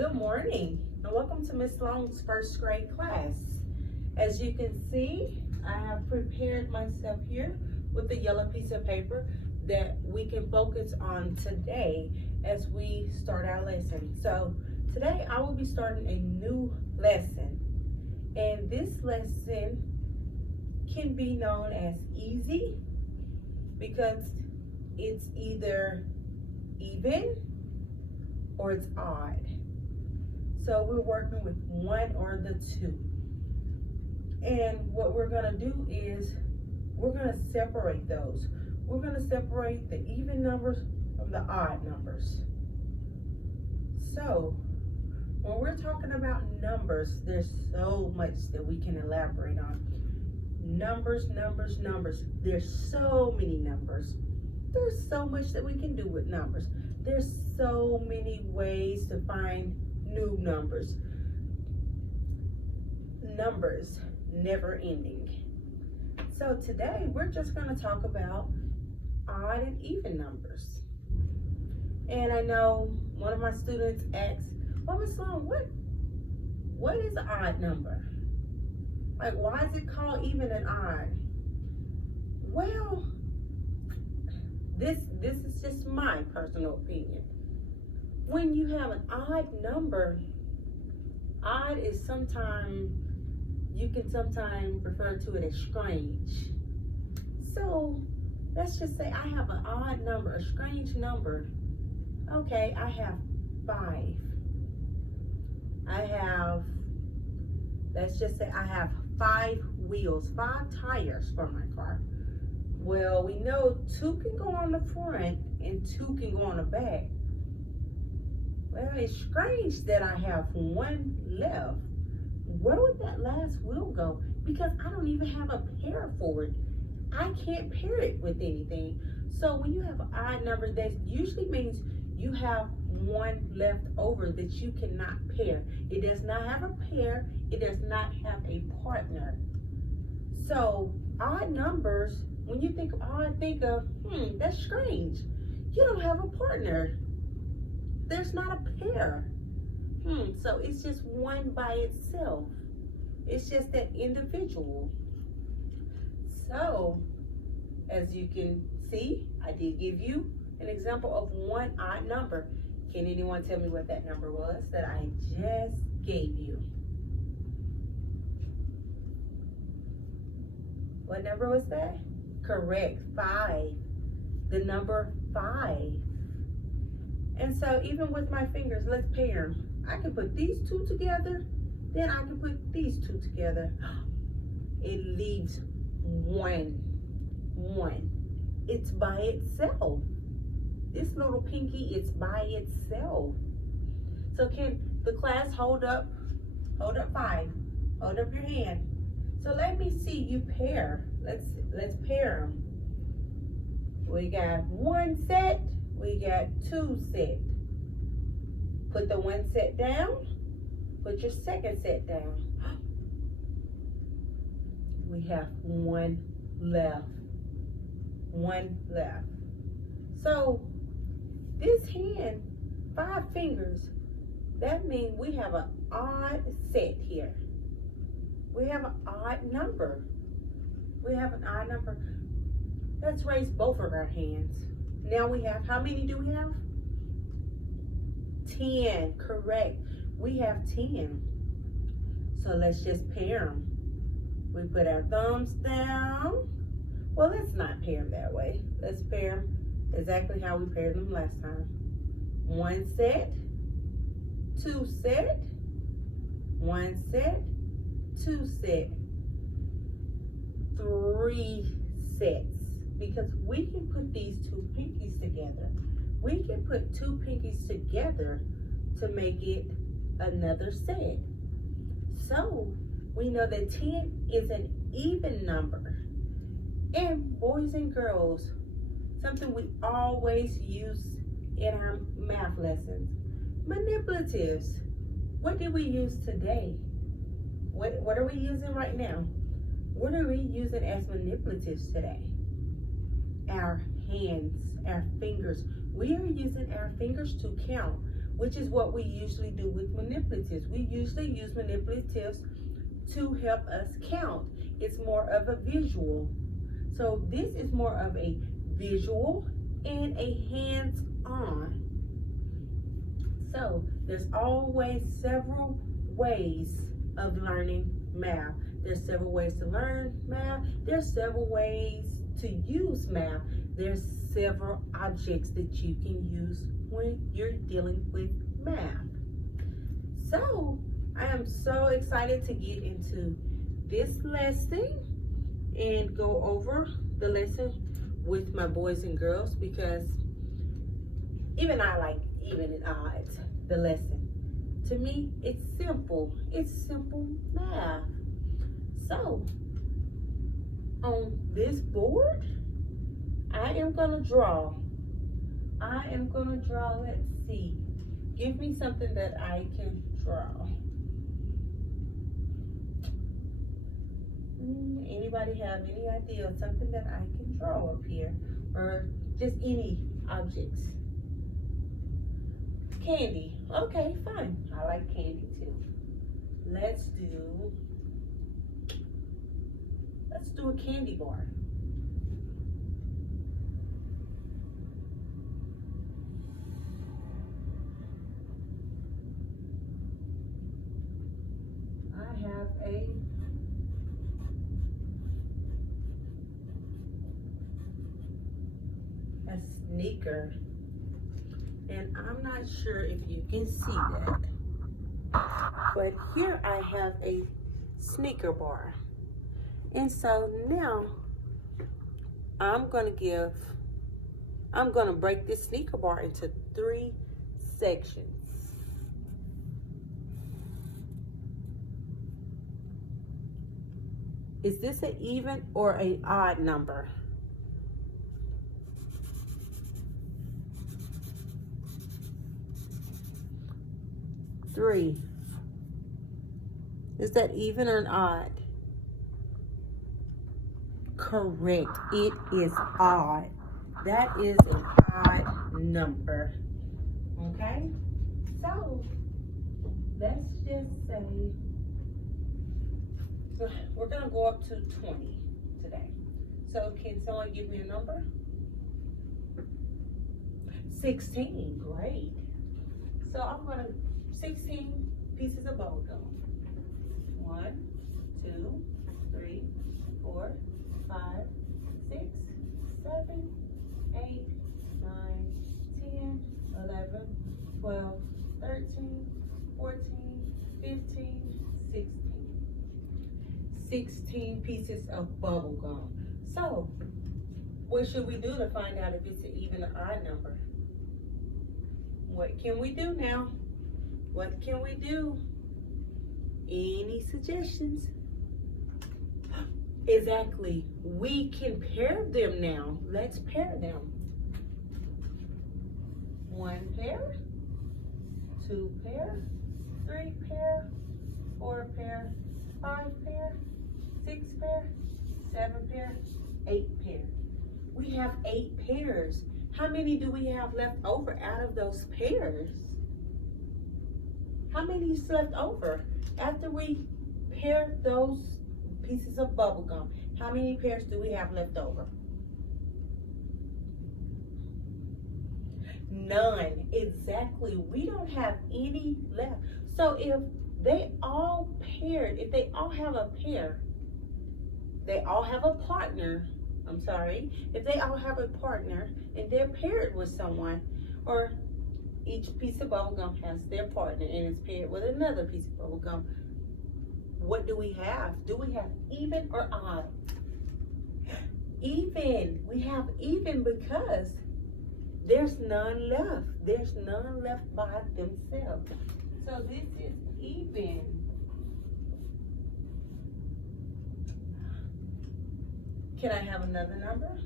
Good morning and welcome to Miss Long's first grade class. As you can see, I have prepared myself here with a yellow piece of paper that we can focus on today as we start our lesson. So today I will be starting a new lesson, and this lesson can be known as easy because it's either even or it's odd. So we're working with one or the two. And what we're gonna do is we're gonna separate those. We're gonna separate the even numbers from the odd numbers. So when we're talking about numbers, there's so much that we can elaborate on. Numbers. There's so many numbers. There's so much that we can do with numbers. There's so many ways to find new numbers. Numbers never ending. So today we're just going to talk about odd and even numbers. And I know one of my students asked, well, Miss Long, what is an odd number? Like, why is it called even and odd? Well, this is just my personal opinion. When you have an odd number, odd is sometimes, you can sometimes refer to it as strange. So let's just say I have an odd number, a strange number. Okay, I have 5. Let's just say I have 5 wheels, 5 tires for my car. Well, we know 2 can go on the front and 2 can go on the back. Well, it's strange that I have 1 left. Where would that last wheel go? Because I don't even have a pair for it. I can't pair it with anything. So when you have an odd number, that usually means you have 1 left over that you cannot pair. It does not have a pair. It does not have a partner. So odd numbers, when you think of odd, think of, that's strange. You don't have a partner. There's not a pair. So it's just one by itself. It's just that individual. So, as you can see, I did give you an example of one odd number. Can anyone tell me what that number was that I just gave you? What number was that? Correct, 5. The number 5. And so even with my fingers, let's pair them. I can put these 2 together, then I can put these 2 together. It leaves 1. It's by itself. This little pinky is by itself. So can the class hold up 5? Hold up your hand. So let me see you pair. Let's pair them. We got 1 set. We got 2 set. Put the 1 set down. Put your second set down. We have 1 left. 1 left. So this hand, 5 fingers, that means we have an odd set here. We have an odd number. We have an odd number. Let's raise both of our hands. Now we have, how many do we have? 10, correct. We have 10. So let's just pair them. We put our thumbs down. Well, let's not pair them that way. Let's pair them exactly how we paired them last time. 1 set, 2 set, 1 set, 2 set, 3 sets. Because we can put these 2 pinkies together. We can put 2 pinkies together to make it another set. So we know that 10 is an even number. And boys and girls, something we always use in our math lessons, manipulatives. What did we use today? What are we using right now? What are we using as manipulatives today? Our hands, our fingers. We are using our fingers to count. which is what we usually do with manipulatives. We usually use manipulatives to help us count. It's more of a visual. So this is more of a visual and a hands-on. So there's always several ways of learning math. There's several ways to learn math. There's several ways to use math. There's several objects that you can use when you're dealing with math. So I am so excited to get into this lesson and go over the lesson with my boys and girls, because even I like even and odds, the lesson. To me, it's simple. It's simple math. So on this board, I am gonna draw. Let's see. Give me something that I can draw. Anybody have any idea of something that I can draw up here? Or just any objects? Candy. Okay, fine. I like candy too. Let's do a candy bar. I have a sneaker, and I'm not sure if you can see that, but here I have a sneaker bar. And so now I'm gonna break this sneaker bar into 3 sections. Is this an even or an odd number? Three. Is that even or an odd? Correct. It is odd. That is an odd number. Okay? So, let's just say, so we're going to go up to 20 today. So, can someone give me a number? 16. Great. So, I'm going to 16 pieces of bubble gum. 1, 2, 3, 4, 5, 6, 7, 8, 9, 10, 11, 12, 13, 14, 15, 16. 16 pieces of bubble gum. So, what should we do to find out if it's an even or odd number? What can we do now? What can we do? Any suggestions? Exactly. We can pair them now. Let's pair them. 1 pair, 2 pair, 3 pair, 4 pair, 5 pair, 6 pair, 7 pair, 8 pair. We have 8 pairs. How many do we have left over out of those pairs? How many is left over? After we pair those pieces of bubble gum, how many pairs do we have left over? None. Exactly. We don't have any left. So if they all paired, if they all have a pair, they all have a partner. I'm sorry. If they all have a partner and they're paired with someone, or each piece of bubble gum has their partner and is paired with another piece of bubble gum, what do we have? Do we have even or odd? Even. We have even because there's none left. There's none left by themselves. So this is even. Can I have another number?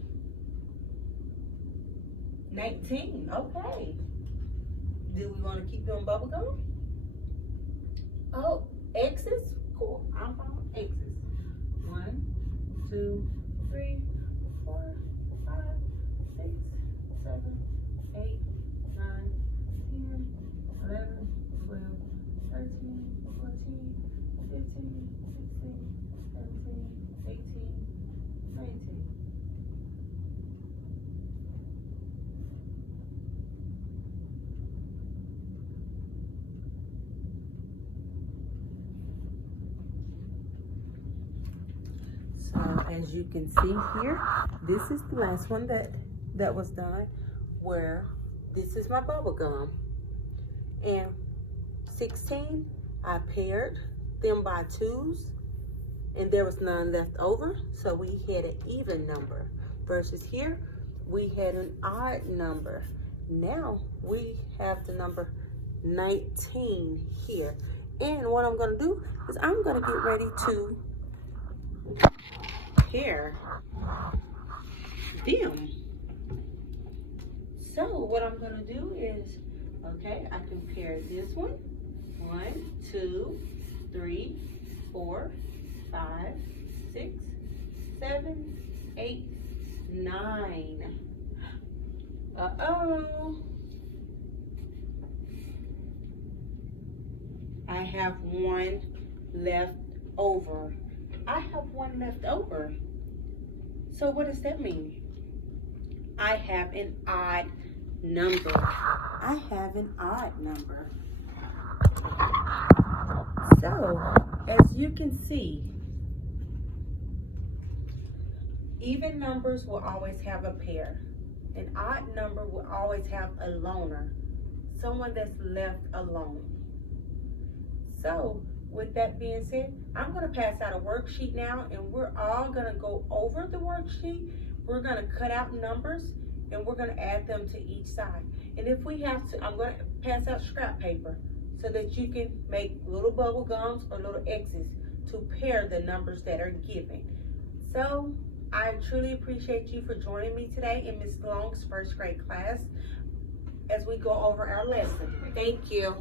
19. Okay. Do we want to keep doing bubble gum? Oh, X's? Cool. I'm fine with X's. 1, 2, 3, 4, 5, 6, 7, 8, 9, 10, 15, 16, 17, 18, 19. So as you can see here, this is the last one that was done, where this is my bubble gum. And 16, I paired them by 2s, and there was none left over, so we had an even number. Versus here, we had an odd number. Now we have the number 19 here. And what I'm gonna do is I'm gonna get ready to pair them. So what I'm gonna do is, okay, I can pair this one. 1, 2, 3, 4, 5, 6, 7, 8, 9. Uh-oh. I have one left over. I have one left over. So what does that mean? I have an odd number. I have an odd number. So, as you can see, even numbers will always have a pair. An odd number will always have a loner, someone that's left alone. So, with that being said, I'm going to pass out a worksheet now, and we're all going to go over the worksheet. We're going to cut out numbers, and we're going to add them to each side. And if we have to, I'm going to pass out scrap paper so that you can make little bubble gums or little X's to pair the numbers that are given. So I truly appreciate you for joining me today in Ms. Long's first grade class as we go over our lesson. Thank you.